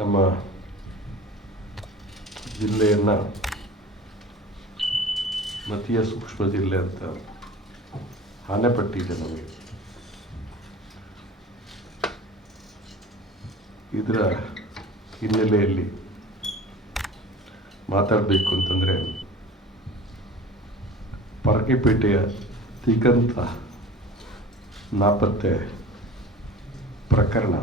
ನಮ್ಮ ಜಿಲ್ಲೆಯನ್ನು ಮತೀಯ ಸೂಕ್ಷ್ಮ ಜಿಲ್ಲೆ ಅಂತ ಆನೆಪಟ್ಟಿ ಇದೆ ನಮಗೆ. ಇದರ ಹಿನ್ನೆಲೆಯಲ್ಲಿ ಮಾತಾಡಬೇಕು ಅಂತಂದರೆ ಪರಕೆಪೇಟೆಯ ದಿಗಂತ ನಾಪತ್ತೆ ಪ್ರಕರಣ.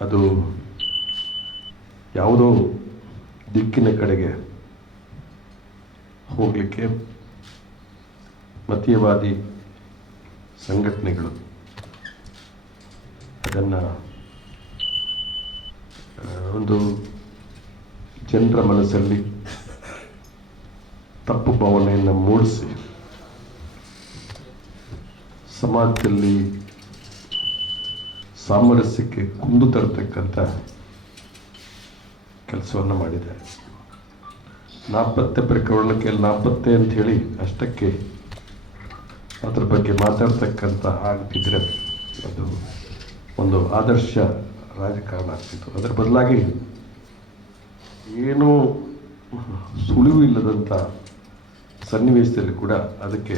ಅದು ಯಾವುದೋ ದಿಕ್ಕಿನ ಕಡೆಗೆ ಹೋಗಲಿಕ್ಕೆ ಮತೀಯವಾದಿ ಸಂಘಟನೆಗಳು ಅದನ್ನು ಒಂದು ಜನರ ಮನಸ್ಸಲ್ಲಿ ತಪ್ಪು ಭಾವನೆಯನ್ನು ಮೂಡಿಸಿ ಸಮಾಜದಲ್ಲಿ ಸಾಮರಸ್ಯಕ್ಕೆ ಕುಂದು ತರತಕ್ಕಂಥ ಕೆಲಸವನ್ನು ಮಾಡಿದೆ ನಾಪತ್ತೆ ಪ್ರಕರಣಕ್ಕೆ ನಾಪತ್ತೆ ಹೇಳಿ ಅಷ್ಟಕ್ಕೆ ಅದ್ರ ಬಗ್ಗೆ ಮಾತಾಡ್ತಕ್ಕಂಥ ಆಗ್ತಿದ್ರೆ ಅದು ಒಂದು ಆದರ್ಶ ರಾಜಕಾರಣ ಆಗ್ತಿತ್ತು. ಅದರ ಬದಲಾಗಿ ಏನೂ ಸುಳಿವು ಇಲ್ಲದಂಥ ಸನ್ನಿವೇಶದಲ್ಲಿ ಕೂಡ ಅದಕ್ಕೆ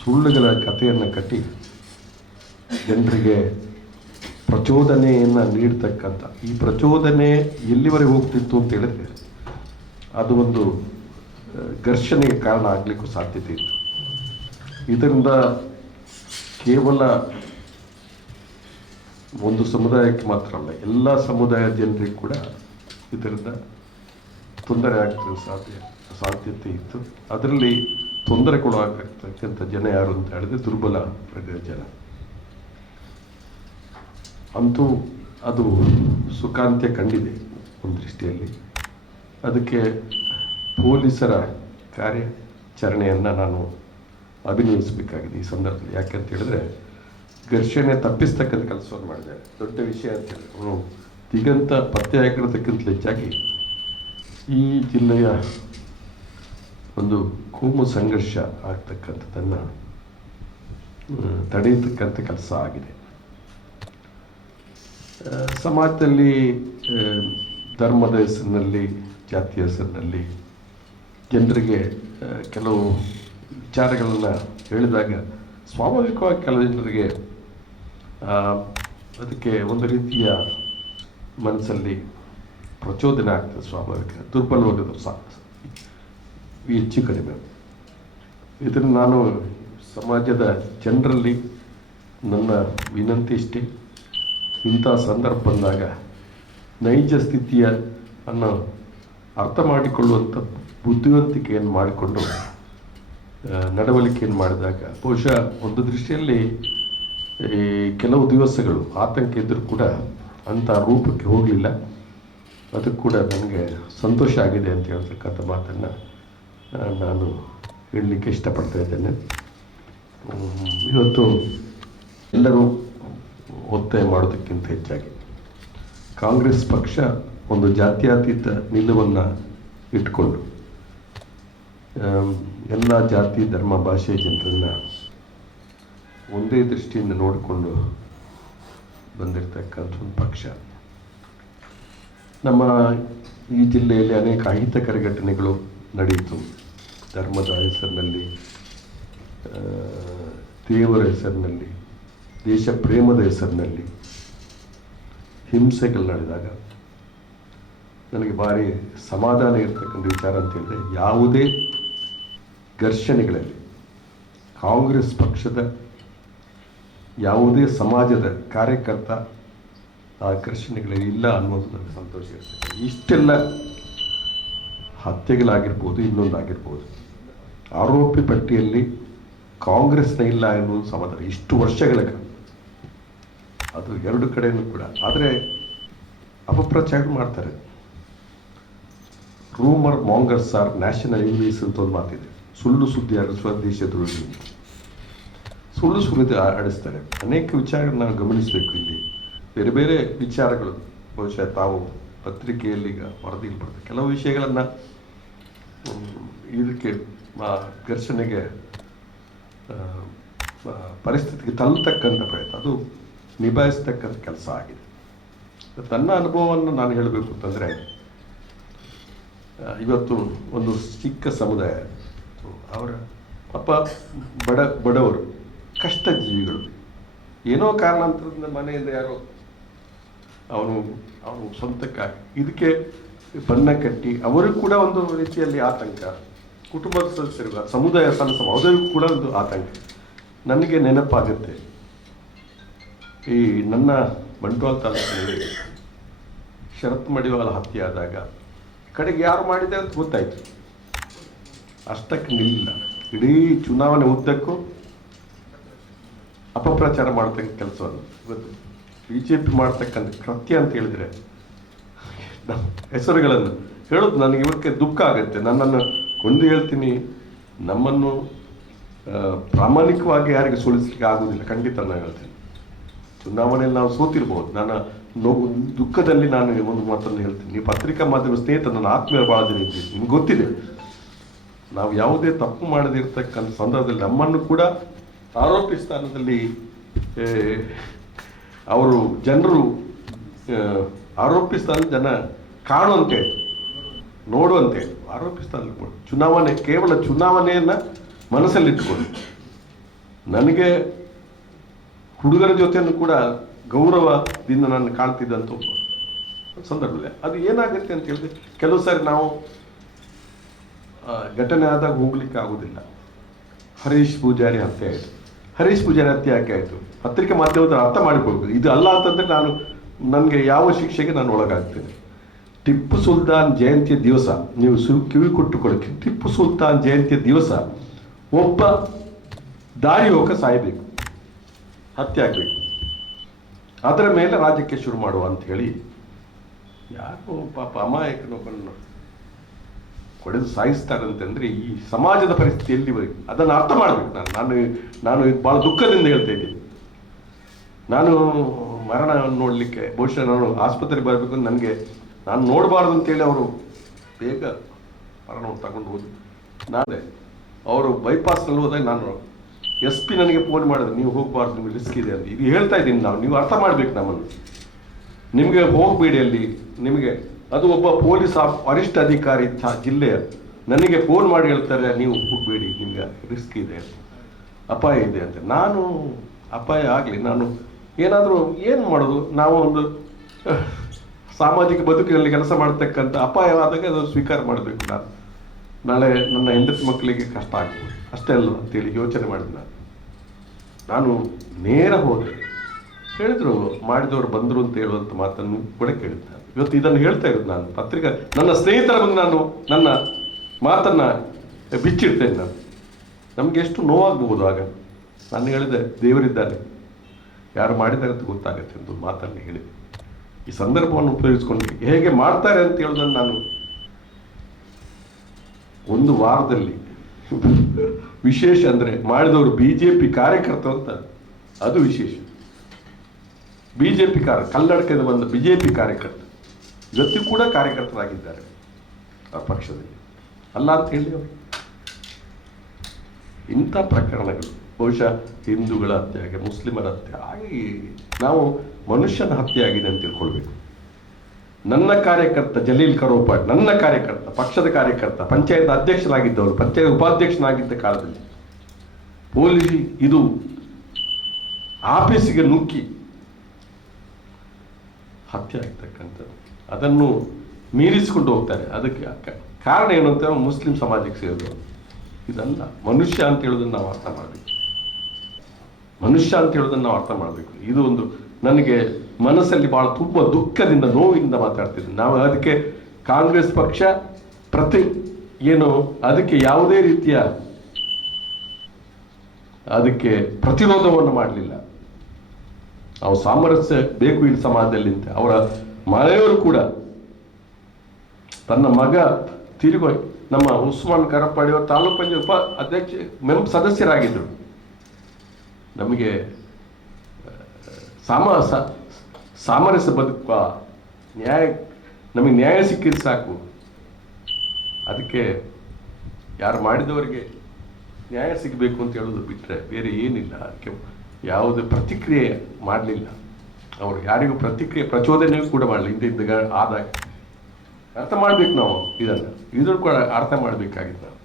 ಸುಳ್ಳುಗಳ ಕಥೆಯನ್ನು ಕಟ್ಟಿ ಜನರಿಗೆ ಪ್ರಚೋದನೆಯನ್ನು ನೀಡ್ತಕ್ಕಂಥ. ಈ ಪ್ರಚೋದನೆ ಎಲ್ಲಿವರೆಗೆ ಹೋಗ್ತಿತ್ತು ಅಂತ ಹೇಳಿದ್ರೆ, ಅದು ಒಂದು ಘರ್ಷಣೆಗೆ ಕಾರಣ ಆಗಲಿಕ್ಕೂ ಸಾಧ್ಯತೆ ಇತ್ತು. ಇದರಿಂದ ಕೇವಲ ಒಂದು ಸಮುದಾಯಕ್ಕೆ ಮಾತ್ರ ಅಲ್ಲ, ಎಲ್ಲ ಸಮುದಾಯದ ಜನರಿಗೆ ಕೂಡ ಇದರಿಂದ ತೊಂದರೆ ಆಗ್ತದೆ ಸಾಧ್ಯ, ಸಾಧ್ಯತೆ ಇತ್ತು. ಅದರಲ್ಲಿ ತೊಂದರೆಗೊಳಗಾಗ್ತಕ್ಕಂಥ ಜನ ಯಾರು ಅಂತ ಹೇಳಿದ್ರೆ ದುರ್ಬಲ ವರ್ಗದ ಜನ. ಅಂತೂ ಅದು ಸುಖಾಂತ್ಯ ಕಂಡಿದೆ ಒಂದು ದೃಷ್ಟಿಯಲ್ಲಿ. ಅದಕ್ಕೆ ಪೊಲೀಸರ ಕಾರ್ಯಾಚರಣೆಯನ್ನು ನಾನು ಅಭಿನಯಿಸಬೇಕಾಗಿದೆ ಈ ಸಂದರ್ಭದಲ್ಲಿ. ಯಾಕೆಂತ ಹೇಳಿದ್ರೆ, ಘರ್ಷಣೆ ತಪ್ಪಿಸ್ತಕ್ಕಂಥ ಕೆಲಸವನ್ನು ಮಾಡಿದ್ದಾರೆ. ದೊಡ್ಡ ವಿಷಯ ಅಂತ ಹೇಳಿ ದಿಗಂತ ಪತ್ತೆ ಹೆಚ್ಚಾಗಿ ಈ ಜಿಲ್ಲೆಯ ಒಂದು ಕೋಮು ಸಂಘರ್ಷ ಆಗ್ತಕ್ಕಂಥದ್ದನ್ನು ತಡೆಯತಕ್ಕಂಥ ಕೆಲಸ ಆಗಿದೆ. ಸಮಾಜದಲ್ಲಿ ಧರ್ಮದ ಹೆಸರಿನಲ್ಲಿ, ಜಾತಿಯ ಹೆಸರಿನಲ್ಲಿ ಜನರಿಗೆ ಕೆಲವು ವಿಚಾರಗಳನ್ನು ಹೇಳಿದಾಗ ಸ್ವಾಭಾವಿಕವಾಗಿ ಕೆಲವು ಜನರಿಗೆ ಅದಕ್ಕೆ ಒಂದು ರೀತಿಯ ಮನಸ್ಸಲ್ಲಿ ಪ್ರಚೋದನೆ ಆಗ್ತದೆ ಸ್ವಾಭಾವಿಕ. ದುರ್ಬಲವಾಗಿದ್ದು ಸಾ ಹೆಚ್ಚು ಕಡಿಮೆ. ಇದನ್ನು ನಾನು ಸಮಾಜದ ಜನರಲ್ಲಿ ನನ್ನ ವಿನಂತಿ ಇಷ್ಟೇ. ಇಂಥ ಸಂದರ್ಭ ಬಂದಾಗ ನೈಜ ಸ್ಥಿತಿಯ ಅನ್ನು ಅರ್ಥ ಮಾಡಿಕೊಳ್ಳುವಂಥ ಬುದ್ಧಿವಂತಿಕೆಯನ್ನು ಮಾಡಿಕೊಂಡು ನಡವಳಿಕೆಯನ್ನು ಮಾಡಿದಾಗ, ಬಹುಶಃ ಒಂದು ದೃಷ್ಟಿಯಲ್ಲಿ ಈ ಕೆಲವು ದಿವಸಗಳು ಆತಂಕ ಇದ್ದರೂ ಕೂಡ ಅಂಥ ರೂಪಕ್ಕೆ ಹೋಗಲಿಲ್ಲ. ಅದಕ್ಕೆ ಕೂಡ ನನಗೆ ಸಂತೋಷ ಆಗಿದೆ ಅಂತ ಹೇಳ್ತಕ್ಕಂಥ ಮಾತನ್ನು ನಾನು ಹೇಳಲಿಕ್ಕೆ ಇಷ್ಟಪಡ್ತಾ ಇದ್ದೇನೆ. ಇವತ್ತು ಎಲ್ಲರೂ ಒತ್ತಾಯ ಮಾಡೋದಕ್ಕಿಂತ ಹೆಚ್ಚಾಗಿ. ಕಾಂಗ್ರೆಸ್ ಪಕ್ಷ ಒಂದು ಜಾತ್ಯತೀತ ನಿಲುವನ್ನು ಇಟ್ಕೊಂಡು ಎಲ್ಲ ಜಾತಿ, ಧರ್ಮ, ಭಾಷೆ ಜನರನ್ನು ಒಂದೇ ದೃಷ್ಟಿಯಿಂದ ನೋಡಿಕೊಂಡು ಬಂದಿರತಕ್ಕಂಥ ಒಂದು ಪಕ್ಷ. ನಮ್ಮ ಈ ಜಿಲ್ಲೆಯಲ್ಲಿ ಅನೇಕ ಅಹಿತಕರ ಘಟನೆಗಳು ನಡೆಯಿತು. ಧರ್ಮದ ಹೆಸರಿನಲ್ಲಿ ದೇವರ ಹೆಸರಿನಲ್ಲಿ ದೇಶ ಪ್ರೇಮದ ಹೆಸರಿನಲ್ಲಿ ಹಿಂಸೆಗಳು ನನಗೆ ಭಾರಿ ಸಮಾಧಾನ ಇರತಕ್ಕಂಥ ವಿಚಾರ ಅಂತ ಹೇಳಿದ್ರೆ ಯಾವುದೇ ಘರ್ಷಣೆಗಳಲ್ಲಿ ಕಾಂಗ್ರೆಸ್ ಪಕ್ಷದ ಯಾವುದೇ ಸಮಾಜದ ಕಾರ್ಯಕರ್ತ ಆ ಘರ್ಷಣೆಗಳಲ್ಲಿ ಇಲ್ಲ ಅನ್ನೋದು ನನಗೆ ಸಂತೋಷ ಇರ್ತದೆ ಇಷ್ಟೆಲ್ಲ ಹತ್ಯೆಗಳಾಗಿರ್ಬೋದು, ಇನ್ನೊಂದಾಗಿರ್ಬೋದು. ಆರೋಪಿ ಪಟ್ಟಿಯಲ್ಲಿ ಕಾಂಗ್ರೆಸ್ನ ಇಲ್ಲ ಎನ್ನುವುದು ಸಮಾಧಾನ. ಇಷ್ಟು ವರ್ಷಗಳ ಕಾಲ ಅದು ಎರಡು ಕಡೆಯೂ ಕೂಡ. ಆದರೆ ಅಪಪ್ರಚಾರ ಮಾಡ್ತಾರೆ. Rumour mongers are national English ಅಂತ ಒಂದು ಮಾತಿದೆ. ಸುಳ್ಳು ಸುದ್ದಿ ಆಡಿಸುವ ಅಂತ. ಸುಳ್ಳು ಸುದ್ದಿ ಆಡಿಸ್ತಾರೆ. ಅನೇಕ ವಿಚಾರಗಳನ್ನ ನಾವು ಗಮನಿಸಬೇಕು ಇಲ್ಲಿ. ಬೇರೆ ಬೇರೆ ವಿಚಾರಗಳು. ಬಹುಶಃ ತಾವು ಪತ್ರಿಕೆಯಲ್ಲಿ ಈಗ ವರದಿಯಲ್ಲಿ ಕೆಲವು ವಿಷಯಗಳನ್ನು ಇದಕ್ಕೆ ಘರ್ಷಣೆಗೆ ಪರಿಸ್ಥಿತಿಗೆ ತಲ್ಲತಕ್ಕಂಥ ಪ್ರಯತ್ನ. ಅದು ನಿಭಾಯಿಸ್ತಕ್ಕಂಥ ಕೆಲಸ ಆಗಿದೆ. ತನ್ನ ಅನುಭವವನ್ನು ನಾನು ಹೇಳಬೇಕು ಅಂತಂದರೆ ಇವತ್ತು ಒಂದು ಚಿಕ್ಕ ಸಮುದಾಯ ಅವರ ಅಪ್ಪ ಬಡ, ಬಡವರು ಕಷ್ಟ ಜೀವಿಗಳು ಏನೋ ಕಾರಣಾಂತರದಿಂದ ಮನೆಯಿಂದ ಯಾರೋ ಅವನು ಅವನು ಸ್ವಂತಕ್ಕಾಗಿ. ಇದಕ್ಕೆ ಬಣ್ಣ ಕಟ್ಟಿ ಅವರಿಗೂ ಕೂಡ ಒಂದು ರೀತಿಯಲ್ಲಿ ಆತಂಕ. ಕುಟುಂಬದ ಸದಸ್ಯರು, ಸಮುದಾಯ ಸಮ ಅವರಿಗೂ ಕೂಡ ಒಂದು ಆತಂಕ. ನನಗೆ ನೆನಪಾಗುತ್ತೆ ಈ ನನ್ನ ಬಂಟ್ವಾಳ ತಾಲೂಕಿನಲ್ಲಿ ಶರತ್ ಮಡಿವಾಳ ಹತ್ಯೆ ಆದಾಗ ಕಡೆಗೆ ಯಾರು ಮಾಡಿದೆ ಅಂತ ಗೊತ್ತಾಯಿತು. ಅಷ್ಟಕ್ಕೆ ನಿಲ್ಲ ಇಡೀ ಚುನಾವಣೆ ಉದ್ದಕ್ಕೂ ಅಪಪ್ರಚಾರ ಮಾಡ್ತಕ್ಕ ಕೆಲಸವನ್ನು ಇವತ್ತು ಬಿ ಜೆ ಪಿ ಮಾಡ್ತಕ್ಕಂಥ ಕೃತ್ಯ ಅಂತ ಹೇಳಿದರೆ ಹೆಸರುಗಳನ್ನು ಹೇಳೋದು ನನಗೆ ಇವಕ್ಕೆ ದುಃಖ ಆಗುತ್ತೆ. ನನ್ನನ್ನು ಕೊಂಡು ಹೇಳ್ತೀನಿ. ನಮ್ಮನ್ನು ಪ್ರಾಮಾಣಿಕವಾಗಿ ಯಾರಿಗೆ ಸೋಲಿಸ್ಲಿಕ್ಕೆ ಆಗುವುದಿಲ್ಲ. ಖಂಡಿತ ನಾನು ಹೇಳ್ತೀನಿ. ಚುನಾವಣೆಯಲ್ಲಿ ನಾವು ಸೋತಿರ್ಬೋದು. ನನ್ನ ನೋವು, ದುಃಖದಲ್ಲಿ ನಾನು ಒಂದು ಮಾತನ್ನು ಹೇಳ್ತೀನಿ. ನೀವು ಪತ್ರಿಕಾ ಮಾಧ್ಯಮ ಸ್ನೇಹಿತ ನನ್ನ ಆತ್ಮೀಯ ಭಾಳ ಜನ ನಿಮ್ಗೆ ಗೊತ್ತಿದೆ. ನಾವು ಯಾವುದೇ ತಪ್ಪು ಮಾಡದೇ ಮಾಡದಿರ್ತಕ್ಕಂಥ ಸಂದರ್ಭದಲ್ಲಿ ನಮ್ಮನ್ನು ಕೂಡ ಆರೋಪಿ ಸ್ಥಾನದಲ್ಲಿ ಅವರು ಜನರು ಆರೋಪಿ ಸ್ಥಾನ ಜನ ಕಾಣುವಂತೆ, ನೋಡುವಂತೆ, ಆರೋಪಿ ಸ್ಥಾನ ಚುನಾವಣೆ ಕೇವಲ ಚುನಾವಣೆಯನ್ನು ಮನಸ್ಸಲ್ಲಿಟ್ಕೊಂಡು ನನಗೆ ಹುಡುಗರ ಜೊತೆಯೂ ಕೂಡ ಗೌರವದಿಂದ ನಾನು ಕಾಣ್ತಿದ್ದಂಥ ಸಂದರ್ಭದಲ್ಲಿ. ಅದು ಏನಾಗುತ್ತೆ ಅಂತ ಹೇಳಿದ್ರೆ, ಕೆಲವು ಸಾರಿ ನಾವು ಘಟನೆ ಆದಾಗ ಹೋಗ್ಲಿಕ್ಕೆ ಆಗುದಿಲ್ಲ. ಹರೀಶ್ ಪೂಜಾರಿ ಹತ್ಯೆ ಆಯಿತು. ಹರೀಶ್ ಪೂಜಾರಿ ಹತ್ಯೆ ಯಾಕೆ ಆಯಿತು? ಪತ್ರಿಕೆ ಮಾಧ್ಯಮದ ಅರ್ಥ ಮಾಡಿಕೊಳ್ಬೇಕು. ಇದು ಅಲ್ಲ ಅಂತಂದ್ರೆ ನಾನು, ನನಗೆ ಯಾವ ಶಿಕ್ಷೆಗೆ ನಾನು ಒಳಗಾಗ್ತೇನೆ. ಟಿಪ್ಪು ಸುಲ್ತಾನ್ ಜಯಂತಿಯ ದಿವಸ, ನೀವು ಸು, ಕಿವಿ ಕೊಟ್ಟುಕೊಳ್ಳಿ ಟಿಪ್ಪು ಸುಲ್ತಾನ್ ಜಯಂತಿಯ ದಿವಸ ಒಬ್ಬ ದಾರಿ ಹೋಗ ಸಾಯಬೇಕು. ಹತ್ಯೆ ಆಗಬೇಕು. ಅದರ ಮೇಲೆ ರಾಜ್ಯಕ್ಕೆ ಶುರು ಮಾಡುವ ಅಂತ ಹೇಳಿ ಯಾರೋ ಪಾಪ ಕೊಡೆದು ಹೊಡೆದು ಸಾಯಿಸ್ತಾರಂತಂದರೆ ಈ ಸಮಾಜದ ಪರಿಸ್ಥಿತಿ ಎಲ್ಲಿ ಬರೀ ಅದನ್ನು ಅರ್ಥ ಮಾಡ್ಬೇಕು ನಾನು. ನಾನು ನಾನು ಬಹಳ ದುಃಖದಿಂದ ಹೇಳ್ತಾ ಇದ್ದೀನಿ. ನಾನು ಮರಣ ನೋಡಲಿಕ್ಕೆ, ಬಹುಶಃ ನಾನು ಆಸ್ಪತ್ರೆಗೆ ಬರಬೇಕು ನನಗೆ, ನಾನು ನೋಡಬಾರ್ದು ಅಂತೇಳಿ ಅವರು ಬೇಗ ಮರಣವನ್ನು ತಗೊಂಡು ಹೋದ್ರು. ನಾನೇ ಅವರು ಬೈಪಾಸ್ನಲ್ಲಿ ಹೋದಾಗ ನಾನು ಎಸ್ ಪಿ ನನಗೆ ಫೋನ್ ಮಾಡಿದ್ರು, ನೀವು ಹೋಗಬಾರ್ದು, ನಿಮಗೆ ರಿಸ್ಕ್ ಇದೆ ಅಂತ. ಇದು ಹೇಳ್ತಾ ಇದ್ದೀನಿ ನಾವು ನೀವು ಅರ್ಥ ಮಾಡಬೇಕು ನಮ್ಮನ್ನು. ನಿಮಗೆ ಹೋಗಬೇಡಿ ಅಲ್ಲಿ. ನಿಮಗೆ, ಅದು ಒಬ್ಬ ಪೊಲೀಸ್ ಆಫ್ ವರಿಷ್ಠ ಅಧಿಕಾರಿ ಜಿಲ್ಲೆಯ ನನಗೆ ಫೋನ್ ಮಾಡಿ ಹೇಳ್ತಾರೆ, ನೀವು ಹೋಗಬೇಡಿ, ನಿಮಗೆ ರಿಸ್ಕ್ ಇದೆ ಅಪಾಯ ಇದೆ ಅಂತ. ನಾನು, ಅಪಾಯ ಆಗಲಿ, ನಾನು ಏನಾದರೂ ಏನು ಮಾಡೋದು? ನಾವು ಒಂದು, ಸಾಮಾಜಿಕ ಬದುಕಿನಲ್ಲಿ ಕೆಲಸ ಮಾಡ್ತಕ್ಕಂಥ ಅಪಾಯವಾದಾಗ ಅದು ಸ್ವೀಕಾರ ಮಾಡಬೇಕು ನಾನು. ನಾಳೆ ನನ್ನ ಹೆಂಡತಿ ಮಕ್ಕಳಿಗೆ ಕಷ್ಟ ಆಗ್ಬೋದು. ಅಷ್ಟೇ ಅಲ್ಲ ಅಂತೇಳಿ ಯೋಚನೆ ಮಾಡಿದೆ ನಾನು ನೇರ ಹೋದೆ. ಹೇಳಿದ್ರು, ಮಾಡಿದವರು ಬಂದರು ಅಂತ ಹೇಳುವಂಥ ಮಾತನ್ನು ಕೂಡ ಕೇಳಿದ್ದೆ. ಇವತ್ತು ಇದನ್ನು ಹೇಳ್ತಾ ಇರೋದು ನಾನು. ಪತ್ರಿಕಾ, ನನ್ನ ಸ್ನೇಹಿತರ ಬಂದು ನಾನು ನನ್ನ ಮಾತನ್ನು ಬಿಚ್ಚಿಡ್ತೇನೆ ನಾನು. ನಮಗೆ ಎಷ್ಟು ನೋವಾಗಬಹುದು ಆಗ. ನಾನು ಹೇಳಿದೆ ದೇವರಿದ್ದಾನೆ ಯಾರು ಮಾಡಿದಾಗ ಅಂತ ಗೊತ್ತಾಗುತ್ತೆ ಎಂದು ಮಾತನ್ನು ಹೇಳಿದೆ ಈ ಸಂದರ್ಭವನ್ನು ಉಪಯೋಗಿಸ್ಕೊಂಡು ಹೇಗೆ ಮಾಡ್ತಾರೆ ಅಂತ ಹೇಳೋದನ್ನು ನಾನು ಒಂದು ವಾರದಲ್ಲಿ ವಿಶೇಷ ಅಂದ್ರೆ ಮಾಡಿದವರು ಬಿಜೆಪಿ ಕಾರ್ಯಕರ್ತ ಅಂತ. ಅದು ವಿಶೇಷ. ಬಿಜೆಪಿ ಕಾರ್ಯ ಕನ್ನಡಕದ ಬಂದ ಬಿಜೆಪಿ ಕಾರ್ಯಕರ್ತ. ಇವತ್ತಿಗೂ ಕೂಡ ಕಾರ್ಯಕರ್ತರಾಗಿದ್ದಾರೆ ಆ ಪಕ್ಷದಲ್ಲಿ. ಅಲ್ಲ ಅಂತ ಹೇಳಿ ಅವರು. ಇಂಥ ಪ್ರಕರಣಗಳು, ಬಹುಶಃ ಹಿಂದೂಗಳ ಹತ್ಯೆ ಆಗಿ ಮುಸ್ಲಿಮರ ಹತ್ಯೆ ಆಗಿ ನಾವು ಮನುಷ್ಯನ ಹತ್ಯೆ ಆಗಿದೆ ಅಂತ ತಿಳ್ಕೊಳ್ಬೇಕು. ನನ್ನ ಕಾರ್ಯಕರ್ತ ಜಲೀಲ್ ಕರೋಪಾಟ್, ನನ್ನ ಕಾರ್ಯಕರ್ತ, ಪಕ್ಷದ ಕಾರ್ಯಕರ್ತ, ಪಂಚಾಯತ್ ಅಧ್ಯಕ್ಷರಾಗಿದ್ದವರು, ಪಂಚಾಯತ್ ಉಪಾಧ್ಯಕ್ಷನಾಗಿದ್ದ ಕಾಲದಲ್ಲಿ ಪೊಲೀಸ್ ಇದು ಆಫೀಸಿಗೆ ನುಗ್ಗಿ ಹತ್ಯೆ ಆಗ್ತಕ್ಕಂಥದ್ದು. ಅದನ್ನು ಮೀರಿಸಿಕೊಂಡು ಹೋಗ್ತಾರೆ. ಅದಕ್ಕೆ ಕಾರಣ ಏನು ಅಂತ ಮುಸ್ಲಿಂ ಸಮಾಜಕ್ಕೆ ಸೇರಿದವರು. ಇದಲ್ಲ, ಮನುಷ್ಯ ಅಂತ ಹೇಳೋದನ್ನ ನಾವು ಅರ್ಥ ಮಾಡಬೇಕು. ಮನುಷ್ಯ ಅಂತ ಹೇಳೋದನ್ನ ನಾವು ಅರ್ಥ ಮಾಡಬೇಕು. ಇದು ಒಂದು ನನಗೆ ಮನಸ್ಸಲ್ಲಿ ಬಹಳ ತುಂಬ ದುಃಖದಿಂದ ನೋವಿಂದ ಮಾತಾಡ್ತಿದ್ದೀನಿ ನಾವು ಅದಕ್ಕೆ ಕಾಂಗ್ರೆಸ್ ಪಕ್ಷ ಪ್ರತಿ ಏನು ಅದಕ್ಕೆ ಯಾವುದೇ ರೀತಿಯ ಅದಕ್ಕೆ ಪ್ರತಿರೋಧವನ್ನು ಮಾಡಲಿಲ್ಲ. ನಾವು ಸಾಮರಸ್ಯ ಬೇಕು ಈ ಸಮಾಜದಲ್ಲಿ ಅಂತ. ಅವರ ಮನೆಯವರು ಕೂಡ ತನ್ನ ಮಗ ತಿರುಗಿ, ನಮ್ಮ ಉಸ್ಮಾನ್ ಕರಪ್ಪಾಡಿ ಅವರು ತಾಲೂಕು ಪಂಚಾಯತ್ ಉಪ ಅಧ್ಯಕ್ಷ, ಮೆಂ ಸದಸ್ಯರಾಗಿದ್ದರು. ನಮಗೆ ಸಾಮ ಸಾಮರಸ್ಯ ಬದುಕುವ ನ್ಯಾಯ, ನಮಗೆ ನ್ಯಾಯ ಸಿಕ್ಕಿದ್ರೆ ಸಾಕು. ಅದಕ್ಕೆ ಯಾರು ಮಾಡಿದವರಿಗೆ ನ್ಯಾಯ ಸಿಗಬೇಕು ಅಂತ ಹೇಳೋದು ಬಿಟ್ಟರೆ ಬೇರೆ ಏನಿಲ್ಲ. ಅದಕ್ಕೆ ಯಾವುದೇ ಪ್ರತಿಕ್ರಿಯೆ ಮಾಡಲಿಲ್ಲ. ಅವರು ಯಾರಿಗೂ ಪ್ರತಿಕ್ರಿಯೆ, ಪ್ರಚೋದನೆ ಕೂಡ ಮಾಡಲಿ ಇಂತಿದ್ದ ಆದಾಗ ಅರ್ಥ ಮಾಡಬೇಕು ನಾವು ಇದನ್ನು. ಇದನ್ನು ಕೂಡ ಅರ್ಥ ಮಾಡಬೇಕಾಗಿತ್ತು ನಾವು.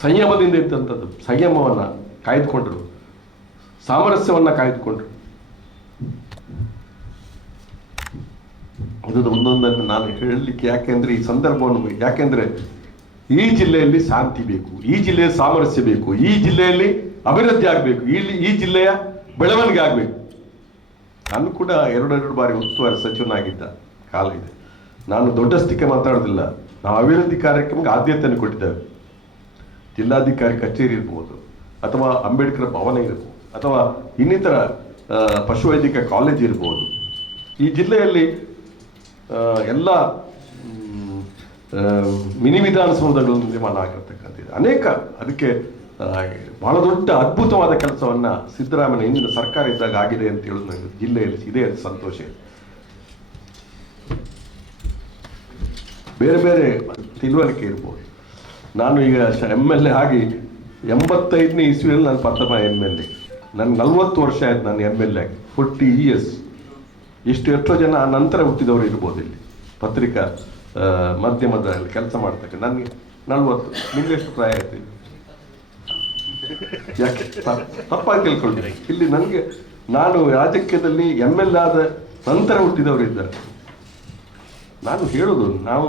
ಸಂಯಮದಿಂದ ಇದ್ದಂಥದ್ದು, ಸಂಯಮವನ್ನು ಕಾಯ್ದುಕೊಂಡರು. ಸಾಮರಸ್ಯವನ್ನು ಕಾಯ್ದುಕೊಂಡ್ರು. ಇದು ಒಂದೊಂದನ್ನು ನಾನು ಹೇಳಲಿಕ್ಕೆ ಯಾಕೆಂದ್ರೆ ಈ ಸಂದರ್ಭವನ್ನು ಯಾಕೆಂದ್ರೆ ಈ ಜಿಲ್ಲೆಯಲ್ಲಿ ಶಾಂತಿ ಬೇಕು, ಈ ಜಿಲ್ಲೆಯ ಸಾಮರಸ್ಯ ಬೇಕು, ಈ ಜಿಲ್ಲೆಯಲ್ಲಿ ಅಭಿವೃದ್ಧಿ ಆಗಬೇಕು ಇಲ್ಲಿ ಈ ಜಿಲ್ಲೆಯ ಬೆಳವಣಿಗೆ ಆಗಬೇಕು. ನಾನು ಕೂಡ ಎರಡೆರಡು ಬಾರಿ ಉಸ್ತುವಾರಿ ಸಚಿವನಾಗಿದ್ದ ಕಾಲ ಇದೆ. ನಾನು ದೊಡ್ಡಸ್ತಿಕೆ ಮಾತಾಡೋದಿಲ್ಲ. ನಾವು ಅಭಿವೃದ್ಧಿ ಕಾರ್ಯಕ್ರಮಕ್ಕೆ ಆದ್ಯತೆಯನ್ನು ಕೊಟ್ಟಿದ್ದೇವೆ. ಜಿಲ್ಲಾಧಿಕಾರಿ ಕಚೇರಿ ಇರ್ಬೋದು, ಅಥವಾ ಅಂಬೇಡ್ಕರ್ ಭವನ ಇರ್ಬೋದು, ಅಥವಾ ಇನ್ನಿತರ ಪಶುವೈದ್ಯಕ ಕಾಲೇಜ್ ಇರ್ಬೋದು. ಈ ಜಿಲ್ಲೆಯಲ್ಲಿ ಎಲ್ಲ ಮಿನಿ ನಿರ್ಮಾಣ ಆಗಿರ್ತಕ್ಕಂಥದ್ದು. ಅನೇಕ, ಅದಕ್ಕೆ ಬಹಳ ದೊಡ್ಡ ಅದ್ಭುತವಾದ ಕೆಲಸವನ್ನ ಸಿದ್ದರಾಮಯ್ಯ ಹಿಂದಿನ ಸರ್ಕಾರ ಇದ್ದಾಗ ಆಗಿದೆ ಅಂತ ಹೇಳೋದು ನನಗೆ ಜಿಲ್ಲೆಯಲ್ಲಿ ಇದೇ ಸಂತೋಷ ಬೇರೆ ಬೇರೆ ತಿಳುವಳಿಕೆ ಇರ್ಬೋದು. ನಾನು ಈಗ ಎಂ ಎಲ್ ಎ ಆಗಿ ಎಂಬತ್ತೈದನೇ ಇಸ್ವಿಯಲ್ಲಿ ನಾನು ಪ್ರಥಮ ಎಂ ಎಲ್ ಎ ನನ್ನ ನಲ್ವತ್ತು ವರ್ಷ ಆಯ್ತು ನಾನು ಎಂ ಎಲ್ ಎ ಆಗಿ ಫೋರ್ಟಿ ಇಯರ್ಸ್. ಇಷ್ಟು ಎಷ್ಟೋ ಜನ ಆ ನಂತರ ಹುಟ್ಟಿದವರು ಇರ್ಬೋದು ಇಲ್ಲಿ. ಪತ್ರಿಕಾ ಮಾಧ್ಯಮದಲ್ಲಿ ಕೆಲಸ ಮಾಡ್ತಕ್ಕ ನನಗೆ ನಲ್ವತ್ತು. ನಿಮ್ಗೆ ಎಷ್ಟು ಪ್ರಾಯ ಆಯ್ತು ಯಾಕೆ? ತಪ್ಪಾಗಿ ತಿಳ್ಕೊಳ್ತೀನಿ ಇಲ್ಲಿ ನನಗೆ, ನಾನು ರಾಜಕೀಯದಲ್ಲಿ ಎಂ ಎಲ್ ಆದ ನಂತರ ಹುಟ್ಟಿದವರು ಇದ್ದಾರೆ. ನಾನು ಹೇಳೋದು, ನಾವು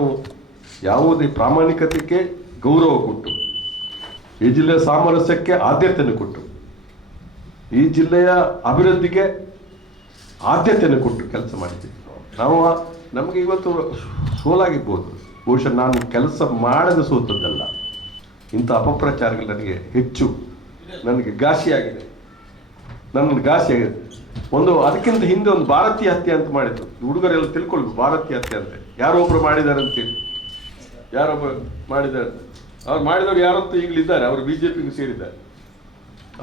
ಯಾವುದೇ ಪ್ರಾಮಾಣಿಕತೆಗೆ ಗೌರವ ಕೊಟ್ಟು, ಈ ಜಿಲ್ಲೆಯ ಸಾಮರಸ್ಯಕ್ಕೆ ಆದ್ಯತೆಯನ್ನು ಕೊಟ್ಟು, ಈ ಜಿಲ್ಲೆಯ ಅಭಿವೃದ್ಧಿಗೆ ಆದ್ಯತೆಯನ್ನು ಕೊಟ್ಟು ಕೆಲಸ ಮಾಡಿದ್ದೀವಿ. ನಾವು ನಮಗೆ ಇವತ್ತು ಸೋಲಾಗಿರ್ಬೋದು. ಬಹುಶಃ ನಾನು ಕೆಲಸ ಮಾಡದೆ ಸೋತದ್ದಲ್ಲ. ಇಂಥ ಅಪಪ್ರಚಾರಗಳು ನನಗೆ ಹೆಚ್ಚು. ನನಗೆ ಘಾಸಿಯಾಗಿದೆ. ನನ್ನನ್ನು ಘಾಸಿಯಾಗಿದೆ. ಒಂದು ಅದಕ್ಕಿಂತ ಹಿಂದೆ ಒಂದು ಭಾರತೀಯ ಹತ್ಯೆ ಅಂತ ಮಾಡಿದ್ರು. ಹುಡುಗರೆಲ್ಲ ತಿಳ್ಕೊಳ್ಬೇಕು, ಭಾರತೀಯ ಹತ್ಯೆ ಅಂತ. ಯಾರೋ ಒಬ್ಬರು ಮಾಡಿದ್ದಾರೆ ಅಂತೇಳಿ ಯಾರೊಬ್ಬರು ಮಾಡಿದ್ದಾರೆ ಅವ್ರು ಮಾಡಿದವರು ಯಾರಂತೂ ಈಗಲಿದ್ದಾರೆ. ಅವರು ಬಿ ಜೆ ಪಿಗೆ ಸೇರಿದ್ದಾರೆ.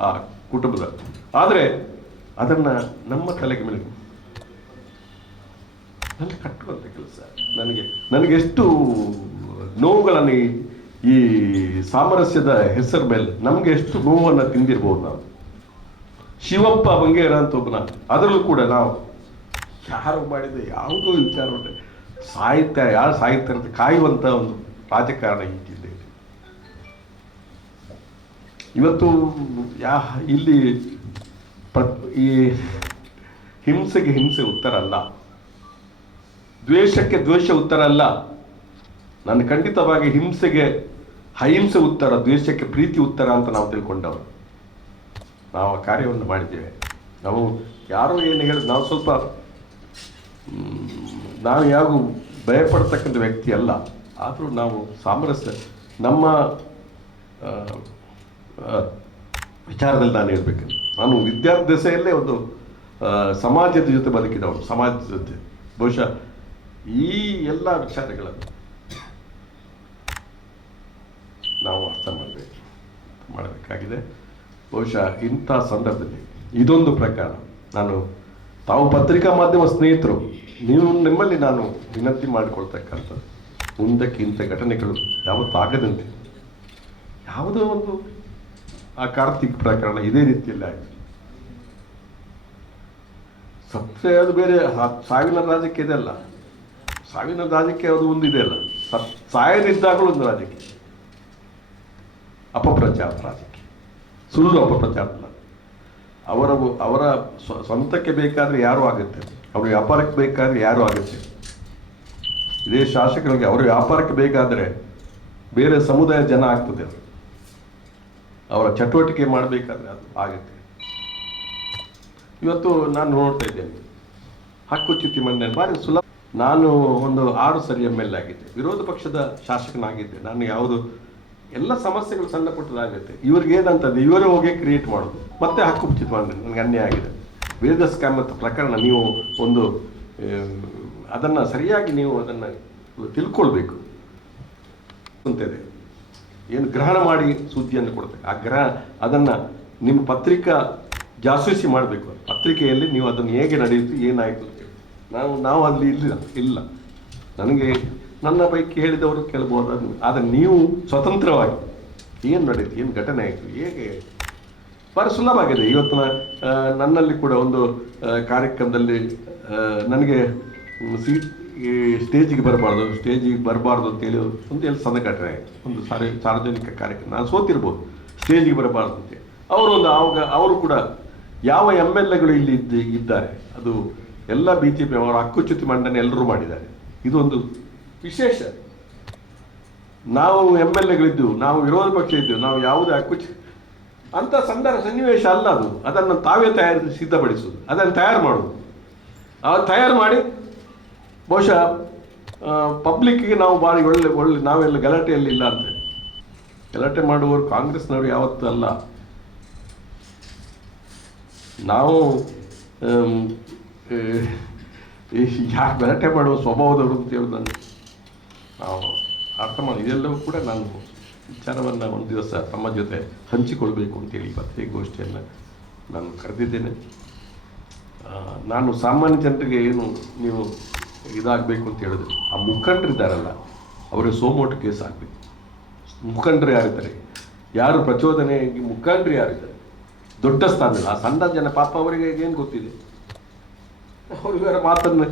ಆ ಕುಟುಂಬದ ಆದರೆ ಅದನ್ನ ನಮ್ಮ ತಲೆಗೆ ಮೇಲೆ ನನಗೆ ಕಟ್ಟುವಂಥ ಕೆಲಸ. ನನಗೆ ನನಗೆ ಎಷ್ಟು ನೋವುಗಳನ್ನು ಈ- ಸಾಮರಸ್ಯದ ಹೆಸರು ಮೇಲೆ ನಮಗೆ ಎಷ್ಟು ನೋವನ್ನು ತಿಂದಿರ್ಬೋದು ನಾವು. ಶಿವಪ್ಪ ಬಂಗೇರ ಅಂತ ಒಬ್ಬನ, ಅದರಲ್ಲೂ ಕೂಡ ನಾವು ಯಾರು ಮಾಡಿದ ಯಾವುದೋ ವಿಚಾರ ಸಾಹಿತ್ಯ, ಯಾರು ಸಾಹಿತ್ಯ ಅಂತ ಕಾಯುವಂಥ ಒಂದು ರಾಜಕಾರಣ ಈ ಜಿಲ್ಲೆಯಲ್ಲಿ ಇವತ್ತು ಯಾ, ಇಲ್ಲಿ ಪ್ರ- ಈ ಹಿಂಸೆಗೆ ಹಿಂಸೆ ಉತ್ತರ ಅಲ್ಲ. ದ್ವೇಷಕ್ಕೆ ದ್ವೇಷ ಉತ್ತರ ಅಲ್ಲ. ನಾನು ಖಂಡಿತವಾಗಿ ಹಿಂಸೆಗೆ, ಅಹಿಂಸೆ ಉತ್ತರ, ದ್ವೇಷಕ್ಕೆ ಪ್ರೀತಿ ಉತ್ತರ ಅಂತ ನಾವು ತಿಳ್ಕೊಂಡವರು. ನಾವು ಆ ಕಾರ್ಯವನ್ನು ಮಾಡಿದ್ದೇವೆ. ನಾವು ಯಾರೋ ಏನು ಹೇಳಿ, ನಾವು ಸ್ವಲ್ಪ ನಾವು ಯಾವ ಭಯಪಡ್ತಕ್ಕಂಥ ವ್ಯಕ್ತಿ ಅಲ್ಲ. ಆದರೂ ನಾವು ಸಾಮರಸ್ಯ, ನಮ್ಮ ವಿಚಾರದಲ್ಲಿ ನಾನು ಹೇಳ್ಬೇಕು ನಾನು ವಿದ್ಯಾರ್ಥಿ ದೆಸೆಯಲ್ಲೇ ಒಂದು ಸಮಾಜದ ಜೊತೆ ಬದುಕಿದವನು, ಸಮಾಜದ ಜೊತೆ. ಬಹುಶಃ ಈ ಎಲ್ಲ ವಿಚಾರಗಳನ್ನು ನಾವು ಅರ್ಥ ಮಾಡಬೇಕು, ಮಾಡಬೇಕಾಗಿದೆ. ಬಹುಶಃ ಇಂಥ ಸಂದರ್ಭದಲ್ಲಿ ಇದೊಂದು ಪ್ರಕಾರ ನಾನು ತಾವು ಪತ್ರಿಕಾ ಮಾಧ್ಯಮ ಸ್ನೇಹಿತರು, ನೀವು ನಿಮ್ಮಲ್ಲಿ ನಾನು ವಿನಂತಿ ಮಾಡಿಕೊಳ್ತಕ್ಕಂಥದ್ದು. ಇಂಥ ಘಟನೆಗಳು ಯಾವತ್ತೂ ಆಗದಂತೆ. ಯಾವುದೋ ಒಂದು ಆ ಕಾರ್ತಿಕ್ ಪ್ರಕರಣ ಇದೇ ರೀತಿಯಲ್ಲಿ ಇಲ್ಲ ಸತ್ಯ ಅದು ಬೇರೆ ಸಾವಿನ ರಾಜಕೀಯ ಇದೆಲ್ಲ ಸಾವಿನ ರಾಜಕೀಯ ಅದು ಒಂದು ಇದೆ ಅಲ್ಲ. ಸತ್, ಸಾಯನಿದ್ದಾಗಲೂ ಒಂದು ರಾಜಕೀಯ ಅಪಪ್ರಚಾರ ರಾಜಕೀಯ ಸುಳ್ಳು ಅಪಪ್ರಚಾರ ಅಲ್ಲ. ಅವರ ಅವರ ಸ್ವ- ಸ್ವಂತಕ್ಕೆ ಬೇಕಾದ್ರೆ ಯಾರು ಆಗುತ್ತೆ. ಅವರ ವ್ಯಾಪಾರಕ್ಕೆ ಬೇಕಾದ್ರೆ ಯಾರು ಆಗುತ್ತೆ. ಇದೇ ಶಾಸಕರಿಗೆ, ಅವರ ವ್ಯಾಪಾರಕ್ಕೆ ಬೇಕಾದ್ರೆ ಬೇರೆ ಸಮುದಾಯ ಜನ ಆಗ್ತದೆ. ಅವರು ಚಟುವಟಿಕೆ ಮಾಡಬೇಕಾದ್ರೆ ಅದು ಆಗುತ್ತೆ. ಇವತ್ತು ನಾನು ನೋಡ್ತಾ ಇದ್ದೇನೆ. ಹಕ್ಕುಚ್ಯುತಿ ಮಂಡನೆ ಬಾರಿ ಸುಲಭ. ನಾನು ಒಂದು ಆರು ಸರಿ ಎಂ ಎಲ್ ಆಗಿದ್ದೆ. ವಿರೋಧ ಪಕ್ಷದ ಶಾಸಕನಾಗಿದ್ದೆ. ನಾನು ಯಾವುದು, ಎಲ್ಲ ಸಮಸ್ಯೆಗಳು ಸಣ್ಣ ಪುಟ್ಟದಾಗುತ್ತೆ ಇವ್ರಿಗೆ ಏನಂತಂದ್ರೆ, ಇವರೇ ಹೋಗಿ ಕ್ರಿಯೇಟ್ ಮಾಡೋದು. ಮತ್ತೆ ಹಕ್ಕುಚ್ಯುತಿ ಮಂಡನೆ ನನಗೆ ಅನ್ಯಾಯ ಆಗಿದೆ. ವೇದ ಸ್ಕ್ಯಾಮ್ ಪ್ರಕರಣ ನೀವು ಒಂದು ಅದನ್ನ ಸರಿಯಾಗಿ ನೀವು ಅದನ್ನ ತಿಳ್ಕೊಳ್ಬೇಕು. ಅಂತಿದೆ. ಏನು ಗ್ರಹಣ ಮಾಡಿ ಸುದ್ದಿಯನ್ನು ಕೊಡ್ತೇವೆ ಆ ಗ್ರಹ ಅದನ್ನು ನಿಮ್ಮ ಪತ್ರಿಕಾ ಜಾಸೂಸಿ ಮಾಡಬೇಕು. ಪತ್ರಿಕೆಯಲ್ಲಿ ನೀವು ಅದನ್ನು ಹೇಗೆ ನಡೆಯಿತು ಏನಾಯಿತು ಅಂತೇಳಿ ನಾವು ನಾವು ಅಲ್ಲಿ ಇಲ್ಲ ಇಲ್ಲ. ನನಗೆ ನನ್ನ ಪೈಕಿ ಹೇಳಿದವರು ಕೇಳ್ಬೋದು ಅದನ್ನು ಆದರೆ ನೀವು ಸ್ವತಂತ್ರವಾಗಿ ಏನು ನಡೆಯಿತು ಏನು ಘಟನೆ ಆಯಿತು, ಹೇಗೆ? ಭಾರಿ ಸುಲಭ ಆಗಿದೆ. ಇವತ್ತಿನ ನನ್ನಲ್ಲಿ ಕೂಡ ಒಂದು ಕಾರ್ಯಕ್ರಮದಲ್ಲಿ ನನಗೆ ಸೀಟ್ ಈ ಸ್ಟೇಜಿಗೆ ಬರಬಾರ್ದು ಸ್ಟೇಜಿಗೆ ಬರಬಾರ್ದು ಅಂತೇಳಿ ಒಂದು ಎಲ್ಲಿ ಸದ ಕಟ್ಟರೆ, ಒಂದು ಸಾರಿ ಸಾರ್ವಜನಿಕ ಕಾರ್ಯಕ್ರಮ, ನಾನು ಸೋತಿರ್ಬೋದು, ಸ್ಟೇಜಿಗೆ ಬರಬಾರ್ದು ಅಂತೇಳಿ ಅವರು ಒಂದು ಆವಾಗ, ಅವರು ಕೂಡ ಯಾವ ಎಂ ಎಲ್ ಎಗಳು ಇಲ್ಲಿ ಇದ್ದ, ಇದ್ದಾರೆ, ಅದು ಎಲ್ಲ ಬಿ ಜೆ ಪಿ ಅವರ ಹಕ್ಕುಚ್ಯುತಿ ಮಂಡನೆ ಎಲ್ಲರೂ ಮಾಡಿದ್ದಾರೆ. ಇದೊಂದು ವಿಶೇಷ. ನಾವು ಎಂ ಎಲ್ ಎಗಳಿದ್ದೆವು ನಾವು ವಿರೋಧ ಪಕ್ಷ ಇದ್ದೆವು, ನಾವು ಯಾವುದೇ ಹಕ್ಕುಚ್ಚು ಅಂತ ಸಂದರ್ಭ, ಸನ್ನಿವೇಶ ಅಲ್ಲ ಅದು. ಅದನ್ನು ತಾವೇ ತಯಾರಿಸಿ ಸಿದ್ಧಪಡಿಸುವುದು, ಅದನ್ನು ತಯಾರು ಮಾಡುವುದು. ಅವ್ರು ತಯಾರು ಮಾಡಿ ಬಹುಶಃ ಪಬ್ಲಿಕ್ಕಿಗೆ ನಾವು ಭಾರಿ ಒಳ್ಳೆ ಒಳ್ಳೆ, ನಾವೆಲ್ಲ ಗಲಾಟೆಯಲ್ಲಿ ಇಲ್ಲ ಅಂತ. ಗಲಾಟೆ ಮಾಡುವವರು ಕಾಂಗ್ರೆಸ್ನವರು ಯಾವತ್ತೂ ಅಲ್ಲ. ನಾವು ಯಾಕೆ ಗಲಾಟೆ ಮಾಡುವ ಸ್ವಭಾವದವರು ಅಂತ ಹೇಳೋದನ್ನು ನಾನು? ನಾವು ಅರ್ಥ ಮಾಡಿ, ಇದೆಲ್ಲವೂ ಕೂಡ ನಾನು ವಿಚಾರವನ್ನು ಒಂದು ದಿವಸ ತಮ್ಮ ಜೊತೆ ಹಂಚಿಕೊಳ್ಬೇಕು ಅಂತೇಳಿ ಪತ್ರಿಕಾಗೋಷ್ಠಿಯನ್ನು ನಾನು ಕರೆದಿದ್ದೇನೆ. ನಾನು ಸಾಮಾನ್ಯ ಜನರಿಗೆ ಏನು ನೀವು ಇದಾಗಬೇಕು ಅಂತ ಹೇಳಿದ್ರೆ. ಆ ಮುಖಂಡರಿದ್ದಾರಲ್ಲ, ಅವರು ಸೋಮೋಟ್ ಕೇಸ್ ಆಗಬೇಕು ಮುಖಂಡರು ಯಾರಿದ್ದಾರೆ? ಯಾರು ಪ್ರಚೋದನೆಯಾಗಿ ಮುಖಂಡರು ಯಾರಿದ್ದಾರೆ? ದೊಡ್ಡ ಸ್ಥಾನದಲ್ಲಿ, ಆ ಸಣ್ಣ ಜನ ಪಾಪ ಅವರಿಗೆ ಏನು ಗೊತ್ತಿದೆ? ಅವರು ಅವರ ಮಾತನ್ನು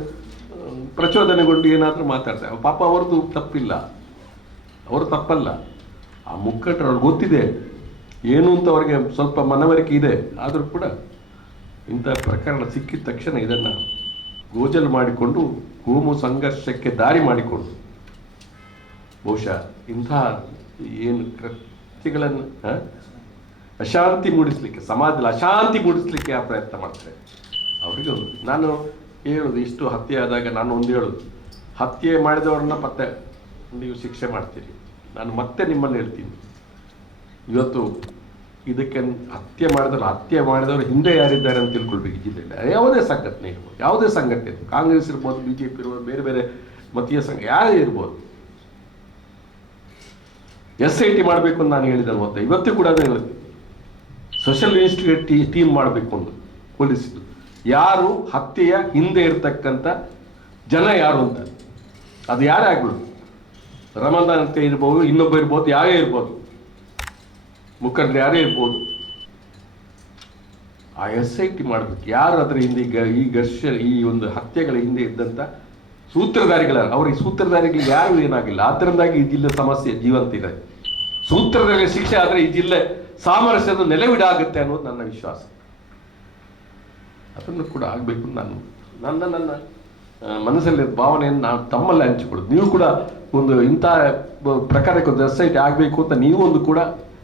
ಪ್ರಚೋದನೆಗೊಂಡು ಏನಾದರೂ ಮಾತಾಡ್ತಾರೆ. ಪಾಪ ಅವ್ರದ್ದು ತಪ್ಪಿಲ್ಲ. ಅವರು ತಪ್ಪಲ್ಲ. ಆ ಮುಖಂಡರು ಅವ್ರಿಗೆ ಗೊತ್ತಿದೆ. ಏನು ಅಂತ ಅವರಿಗೆ ಸ್ವಲ್ಪ ಮನವರಿಕೆ ಇದೆ. ಆದರೂ ಕೂಡ ಇಂಥ ಪ್ರಕರಣ ಸಿಕ್ಕಿದ ತಕ್ಷಣ ಇದನ್ನು ಗೋಜಲು ಮಾಡಿಕೊಂಡು ಕೋಮು ಸಂಘರ್ಷಕ್ಕೆ ದಾರಿ ಮಾಡಿಕೊಡು. ಬಹುಶಃ ಇಂಥ ಏನು ಕೃತ್ಯಗಳನ್ನು ಅಶಾಂತಿ ಮೂಡಿಸಲಿಕ್ಕೆ, ಸಮಾಜದಲ್ಲಿ ಅಶಾಂತಿ ಮೂಡಿಸಲಿಕ್ಕೆ ಆ ಪ್ರಯತ್ನ ಮಾಡ್ತಾರೆ. ಅವರಿಗೆ ನಾನು ಹೇಳೋದು, ಇಷ್ಟು ಹತ್ಯೆ ಆದಾಗ ನಾನು ಒಂದು ಹೇಳೋದು. ಹತ್ಯೆ ಮಾಡಿದವ್ರನ್ನ ಮತ್ತೆ ನೀವು ಶಿಕ್ಷೆ ಮಾಡ್ತೀರಿ. ನಾನು ಮತ್ತೆ ನಿಮ್ಮನ್ನು ಹೇಳ್ತೀನಿ. ಇವತ್ತು ಇದಕ್ಕೆ ಹತ್ಯೆ ಮಾಡಿದವರು ಹತ್ಯೆ ಮಾಡಿದವರು ಹಿಂದೆ ಯಾರಿದ್ದಾರೆ ಅಂತ ತಿಳ್ಕೊಳ್ಬೇಕು. ಜಿಲ್ಲೆಯಲ್ಲಿ ಯಾವುದೇ ಸಂಘಟನೆ ಇರ್ಬೋದು, ಯಾವುದೇ ಸಂಘಟನೆ ಇರ್ಬೋದು. ಕಾಂಗ್ರೆಸ್ ಇರ್ಬೋದು ಬಿ ಜೆ ಪಿ ಇರ್ಬೋದು, ಬೇರೆ ಬೇರೆ ಮತೀಯ ಸಂಘ, ಯಾರೇ ಇರ್ಬೋದು. ಎಸ್ ಐ ಟಿ ಮಾಡಬೇಕು ಅಂತ ನಾನು ಹೇಳಿದೆ ಮತ್ತೆ ಇವತ್ತೂ ಕೂಡ ಅದೇ ಹೇಳ್ತೀನಿ ಸೋಷಿಯಲ್ ಇನ್ಸ್ಟಿಟ್ಯೂಟ್ ಟೀ ಟೀಮ್ ಮಾಡಬೇಕು ಅಂತ ಪೊಲೀಸಿದ್ದು. ಯಾರು ಹತ್ಯೆಯ ಹಿಂದೆ ಇರ್ತಕ್ಕಂಥ ಜನ ಯಾರು ಅಂತ? ಅದು ಯಾರೇ ಆಗ್ಬಿಡು ರಮದಾನ್ ಅಂತ ಇರ್ಬೋದು, ಇನ್ನೊಬ್ಬ ಇರ್ಬೋದು, ಯಾರೇ ಇರ್ಬೋದು. ಮುಖಂಡರು ಯಾರೇ ಇರ್ಬೋದು. ಆ ಎಸ್ ಐ ಟಿ ಮಾಡಬೇಕು. ಯಾರು ಅದರ ಹಿಂದೆ ಈಗ, ಈ ಘರ್ಷ, ಈ ಒಂದು ಹತ್ಯೆಗಳ ಹಿಂದೆ ಇದ್ದಂಥ ಸೂತ್ರಧಾರಿಗಳ ಅವ್ರಿಗೆ ಸೂತ್ರಧಾರಿಗಳು ಯಾರು ಏನಾಗಿಲ್ಲ. ಆದ್ದರಿಂದಾಗಿ ಈ ಜಿಲ್ಲೆ ಸಮಸ್ಯೆ ಜೀವಂತ ಇದೆ. ಸೂತ್ರಧಾರಿಗಳ ಶಿಕ್ಷೆ ಆದರೆ ಈ ಜಿಲ್ಲೆ ಸಾಮರಸ್ಯದ ನೆಲೆವಿಡಾಗುತ್ತೆ ಅನ್ನೋದು ನನ್ನ ವಿಶ್ವಾಸ. ಅದನ್ನು ಕೂಡ ಆಗಬೇಕು ನಾನು ನನ್ನ ನನ್ನ ಮನಸ್ಸಲ್ಲಿ ಭಾವನೆಯನ್ನು ನಾನು ತಮ್ಮಲ್ಲೇ ಹಂಚಿಕೊಳ್ಳೋದು. ನೀವು ಕೂಡ ಒಂದು ಇಂಥ ಪ್ರಕಾರಕ್ಕೆ ಒಂದು ವೆಬ್ಸೈಟ್ ಆಗಬೇಕು ಅಂತ ನೀವು ಒಂದು ಕೂಡ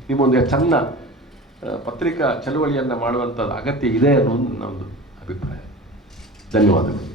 ನಿಮ್ಮೊಂದು ಆ, ಪತ್ರಿಕಾ ಚಳುವಳಿಯನ್ನು ಮಾಡುವಂಥದ್ದು ಅಗತ್ಯ ಇದೆ ಅನ್ನೋದು ಒಂದು ಅಭಿಪ್ರಾಯ. ಧನ್ಯವಾದಗಳು.